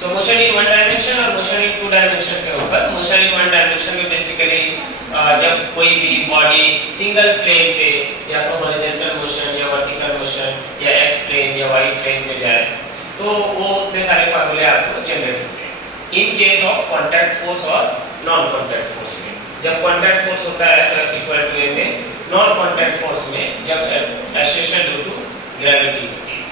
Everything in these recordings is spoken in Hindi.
So motion in one dimension और मोशन इन टू डायमेंशन के ऊपर, मोशन इन वन डायमेंशन में बेसिकली जब कोई भी बॉडी सिंगल प्लेन पे या तो हॉरिजॉन्टल मोशन या वर्टिकल मोशन या एक्स प्लेन या वाई प्लेन पे जाए तो वो इतने सारे फार्मूले आपको जनरेट होते हैं in case of contact force और नॉन कॉन्टैक्ट फोर्स में। जब कॉन्टैक्ट फोर्स होता है तो F इक्वल टू m में, नॉन कॉन्टैक्ट फोर्स में जब एक्सेलरेशन ड्यू टू ग्रेविटी होती है।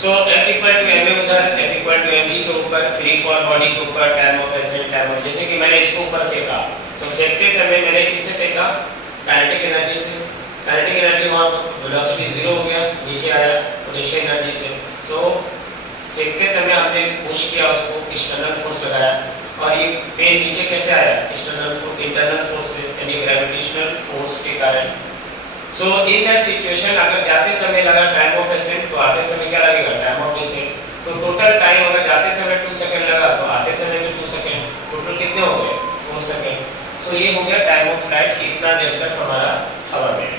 सो F इक्वल टू m में उधर F इक्वल टू mg के ऊपर फ्री फॉल बॉडी के ऊपर time of accent time of, जैसे कि मैंने इसको ऊपर फेंका तो फेंकते समय मैंने किससे फेंका, काइनेटिक एनर्जी से। काइनेटिक एनर्जी वहां वेलोसिटी 0 हो गया, नीचे आया पोटेंशियल एनर्जी से। तो फेंकते समय हमने पुश किया उसको, एक्सटर्नल फोर्स लगाया और ये पेन नीचे कैसे आया, एक्सटर्नल फोर्स इंटरनल फोर्स से यानी ग्रेविटेशनल फोर्स के कारण। सो इन दैट सिचुएशन अगर जाते समय लगा टाइम ऑफ एसेंट तो आते समय क्या लगेगा, टाइम ऑफ डिसेंट। तो टोटल टाइम अगर जाते समय 2 सेकंड लगा तो आते समय भी 2 सेकंड, टोटल कितने हो गए 4 सेकंड। सो ये हो गया टाइम ऑफ फ्लाइट कि इतना देर तक हमारा हवा में है।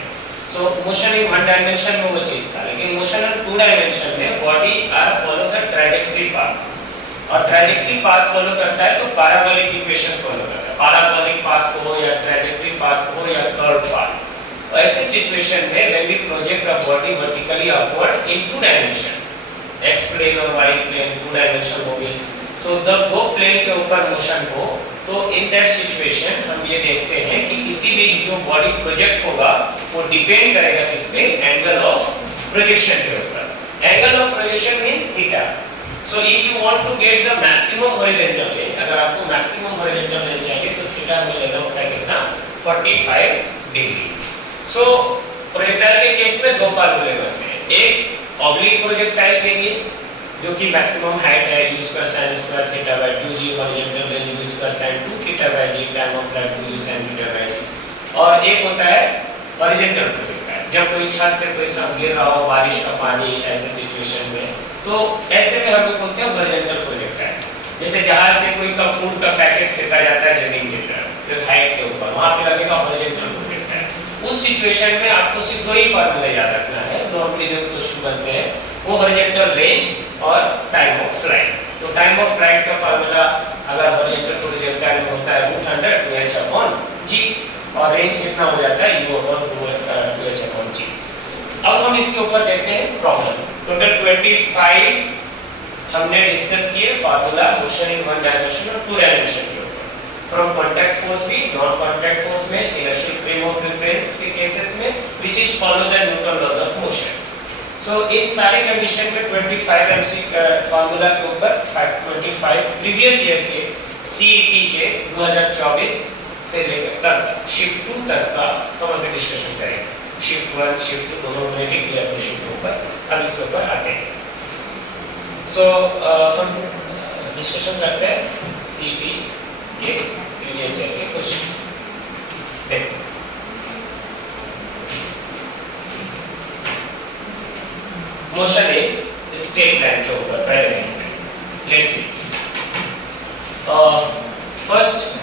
So motion in one dimension में वो चीज था, लेकिन मोशन इन टू डायमेंशन में body are follow the trajectory path और ट्रैजेक्टरी पाथ फॉलो करता है तो पैराबोलिक इक्वेशन फॉलो करता है। पैराबोलिक पाथ को या ट्रैजेक्टरी पाथ को या कर्व पाथ, ऐसे सिचुएशन में when we project a body vertically upward in two dimension, x plane और वाई प्लेन टू डायमेंशन हो गई। सो जब दो प्लेन के ऊपर मोशन हो तो इन दैट सिचुएशन हम ये देखते हैं कि किसी भी जो बॉडी प्रोजेक्ट होगा वो डिपेंड करेगा किस पे, एंगल ऑफ प्रोजेक्शन के ऊपर। Angle of projection means theta. So if you want to get the maximum horizontal length, अगर आपको मैक्सिमम हॉरिजॉन्टल लेन चाहिए तो थीटा हमें लेना होता है कितना, 45 डिग्री। सो प्रोजेक्टाइल के केस में दो फार्मूले बनते हैं, एक ऑब्लिक प्रोजेक्टाइल के लिए जो कि मैक्सिमम हाइट है u square sin square theta by 2g, horizontal range u square sin 2 theta by g, time of flight 2u sin theta by g। और एक होता है हॉरिजॉन्टल प्रोजेक्टाइल, जब कोई छत से कोई सब गिर रहा हो, बारिश का पानी, ऐसे सिचुएशन में, तो ऐसे में हम लोग बोलते हैं हॉरिजॉन्टल प्रोजेक्टाइल। जैसे जहाज से कोई का फूड का पैकेट फेंका जाता है जमीन की तरफ एक हाइट के ऊपर, वहां पे लगेगा हॉरिजॉन्टल प्रोजेक्टाइल। उस सिचुएशन में आपको सिर्फ दो ही फार्मूले याद रखना है, नॉर्मली जो क्वेश्चन बनते हैं वो हॉरिजॉन्टल रेंज और टाइम ऑफ फ्लाइट। तो टाइम ऑफ फ्लाइट का फार्मूला अगर हॉरिजॉन्टल प्रोजेक्टाइल में होता है √100/g और रेंज कितना हो जाता है u/2h/g। अब हम इसके ऊपर देखते हैं प्रॉब्लम। टोटल 25 हमने डिस्कस किए formula motion in one dimension और टू डायमेंशन के ऊपर, फ्रॉम कॉन्टैक्ट फोर्स भी, नॉन कॉन्टैक्ट फोर्स में, इनर्शियल फ्रेम ऑफ रेफरेंस के केसेस में which is follow the Newton laws of motion. So इन सारे कंडीशन में 25 एमसी फार्मूला के ऊपर 25 प्रीवियस ईयर के सीईटी के 2024 से लेकर तक शिफ्ट 2 तक का हम अभी डिस्कशन करेंगे। शिफ्ट 1 शिफ्ट 2 दोनों में लिख दिया क्वेश्चन के ऊपर, अब इसके ऊपर आते हैं। सो हम डिस्कशन करते हैं सीईटी के प्रीवियस ईयर के क्वेश्चन। देखो मोशन इन स्ट्रेट लाइन के ऊपर पहले let's see first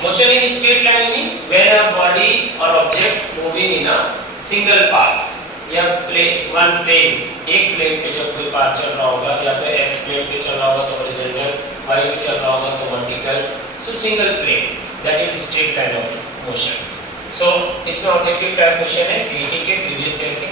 motion in straight line mean when a body or object moving in a single path, या वन प्लेन, एक प्लेन पे जब कोई पाथ चल रहा होगा या फिर एक्स प्लेन पे चल रहा होगा तो हॉरिजॉन्टल, वाई पे चल रहा होगा तो vertical, so single plane that is straight line of motion. So इसमें ऑब्जेक्टिव टाइप क्वेश्चन है सीईटी के प्रीवियस ईयर के।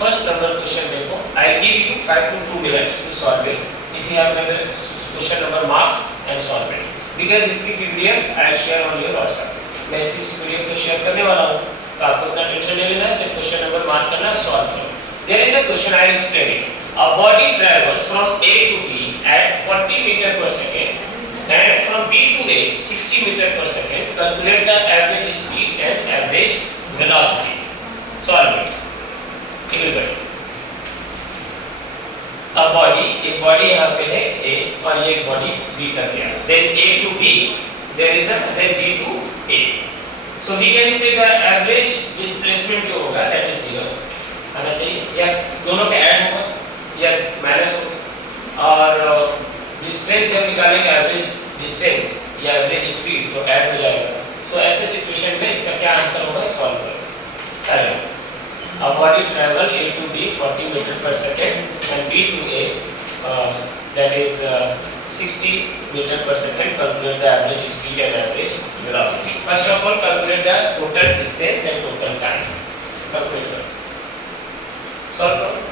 फर्स्ट नंबर क्वेश्चन देखो, I will give you 5 to 2 minutes to solve it if you have question number marks and solve it, because इसकी PDF I will share on your WhatsApp. मैं इस पीडीएफ को शेयर करने वाला हूं तो आपको इतना टेंशन नहीं लेना है, सिर्फ क्वेश्चन नंबर मार्क करना, सॉल्व करना। There is a question, I will explain it. A body travels from A to B at 40 meter per second and from B to A 60 meter per second. Calculate the average speed and average velocity. Solve it. Everybody. A body, एक बॉडी यहाँ पे है A और ये एक बॉडी B कर दिया। Then A to B, there is a then B to A. So we can say the average displacement जो होगा that is 0 आना चाहिए, या दोनों का ऐड होगा या माइनस होगा। और डिस्टेंस जब निकालेंगे एवरेज डिस्टेंस या एवरेज स्पीड तो ऐड हो जाएगा। सो ऐसे सिचुएशन में इसका क्या आंसर होगा, सॉल्व करो। चलो a body travel A to B 40 meter per second and B to A that is 60 meter per second. Calculate the average speed and average velocity. First of all, calculate the total distance and total time. Calculate. Solve करो.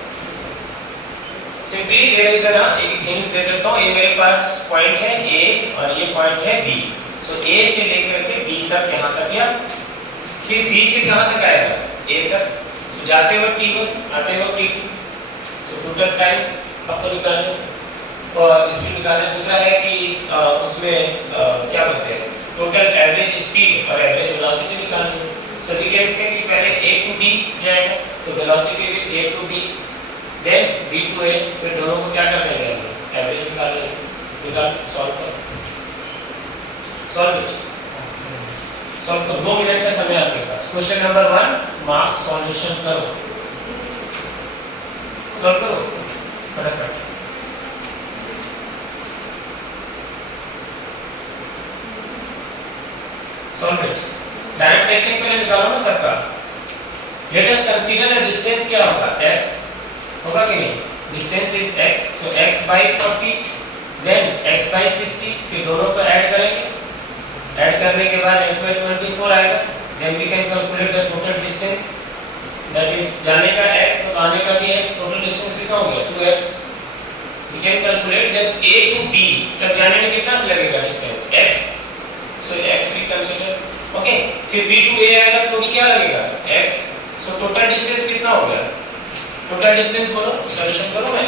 Simply there is a एक हिंट दे देता हूँ. ये मेरे पास पॉइंट है A और ये पॉइंट है B. So A से लेकर के B तक यहाँ तक गया. फिर B से कहाँ तक आएगा? A तक. So जाते हुए T1, आते हुए T2. So total time आपको निकालना है. और इसमें निकालना दूसरा है कि उसमें क्या बोलते हैं? टोटल एवरेज स्पीड और एवरेज वेलोसिटी निकालनी है. So we can say कि पहले A to B जाएगा. तो velocity with A to B, then B to A. फिर दोनों को क्या कर देंगे हम लोग? एवरेज निकाल लेंगे. निकाल सॉल्व करो. Solve it. सॉल्व करो. 2 मिनट का समय आपके पास. क्वेश्चन नंबर 1 मार्क्स सॉल्यूशन करो. सॉल्व करो फटाफट. Solve it. टाइम टेकिंग के लिए निकालो ना सबका. Let us consider the distance क्या होगा? x होगा कि नहीं? Distance is x, so x by 40 then x by 60. फिर दोनों को ऐड करेंगे. ऐड करने के बाद x by 24 आएगा. then we can calculate the total distance, that is जाने का x और आने का भी x. total distance कितना हो गया? 2x. we can calculate just a to b तक जाने में कितना लगेगा distance x. so x we consider. okay. फिर b to a आएगा तो भी क्या लगेगा? x. so total distance कितना हो गया? टोटल डिस्टेंस बोलो. सॉल्यूशन करो मैं.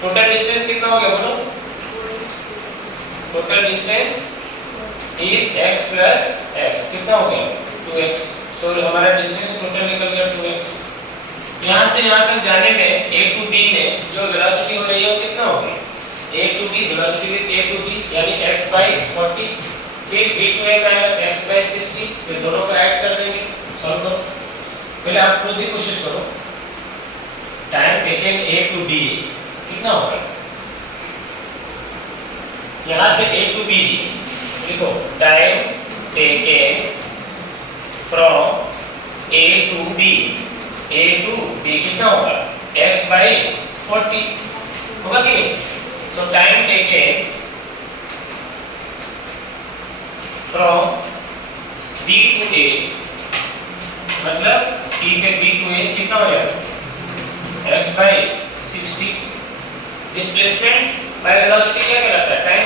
टोटल डिस्टेंस कितना हो गया बोलो? Total distance is x plus x. कितना हो गया? 2x. सो हमारा डिस्टेंस टोटल निकल गया 2x. यहां से यहां तक जाने में a to b में जो वेलोसिटी हो रही है वो कितना होगी? a to b velocity with a to b यानी x by 40. फिर b to a में आएगा x by 60. फिर दोनों को ऐड कर देंगे. सॉल्व करो. पहले आप खुद ही कोशिश करो. Time taken A to B कितना होगा? यहां से A to B लिखो. Time taken from A to B. A to B कितना होगा? x by 40 होगा कि नहीं? सो time taken from B to A मतलब T पे B to A कितना हो जाएगा? x by 60. Displacement by velocity क्या कहलाता है? Time.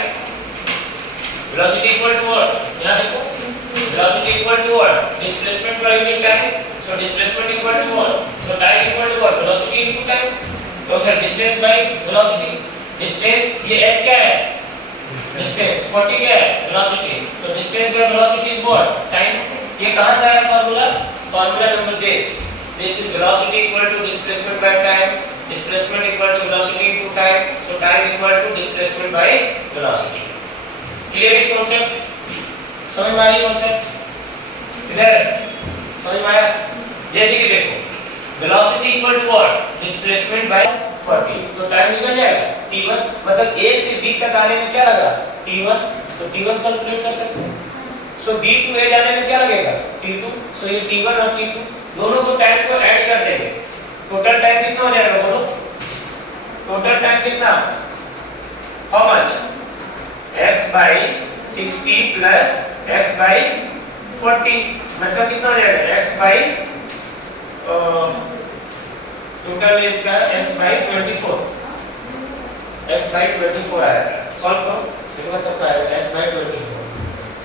Velocity equal to what? यहां देखो. Velocity equal to what? Displacement per unit time. So displacement equal to what? So time equal to what? Velocity into time. तो sir distance by velocity. Distance ये h क्या है? डिस्टेंस. 40 क्या है? वेलोसिटी. तो distance by velocity is what? Time. ये कहां से आया formula? Formula number this is velocity equal to displacement by time. Displacement equal to velocity into time. So time equal to displacement by velocity. Clear it concept? समझ में आई concept? इधर समझ में आया? जैसे कि देखो velocity equal to what? Displacement by 40. तो टाइम निकल जाएगा t1. मतलब a से b तक आने में क्या लगा? t1. तो t1 कैलकुलेट कर सकते हैं. So b to a जाने में क्या लगेगा? t2. So ये t1 और t2 दोनों को टाइम को ऐड कर देंगे. टोटल टाइम कितना हो जाएगा बोलो? टोटल टाइम कितना? How much? x by 60 plus x by 40 मतलब कितना हो जाएगा? x by टोटल इसका x by 24. x by 24 आएगा. सॉल्व करो. कितना सबका आएगा? x by 24.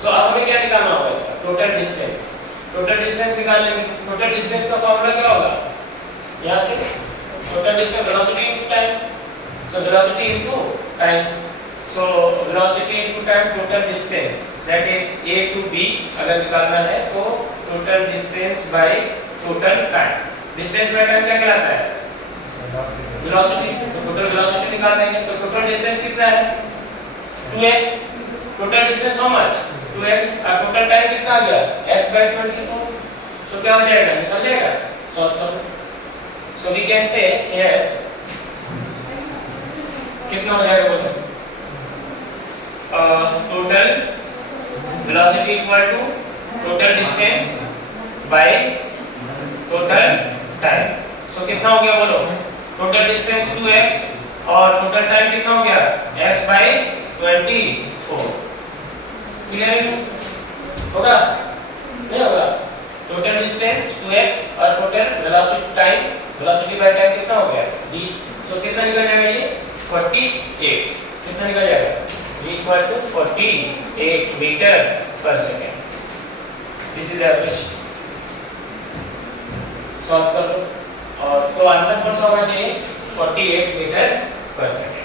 सो अब हमें क्या निकालना होगा इसका? Total distance. टोटल डिस्टेंस निकाल लेंगे. टोटल डिस्टेंस का फार्मूला क्या होगा? यहां से total distance velocity into time. So velocity into time. So velocity into time total distance that is a to b अगर निकालना है तो total distance by total time. Distance by time क्या कहलाता है? वेलोसिटी. तो टोटल वेलोसिटी निकाल देंगे. तो टोटल डिस्टेंस कितना है? 2x. Total distance how much? 2x. और टोटल टाइम कितना आ गया? x by 24. सो क्या हो जाएगा? निकल जाएगा. सॉल्व करो. So we can say here कितना हो जाएगा बोलो? Total velocity equal to total distance by total time. So कितना हो गया बोलो, टोटल डिस्टेंस 2x और टोटल टाइम कितना हो गया x by 24। क्लियर है? होगा नहीं होगा? टोटल डिस्टेंस 2x और total velocity time, velocity by time कितना हो गया d। सो कितना निकल जाएगा ये 48। कितना निकल जाएगा v इक्वल टू 48 मीटर पर second. This is average. Solve कर लो और तो आंसर कौन सा होना चाहिए 48 मीटर पर सेकंड।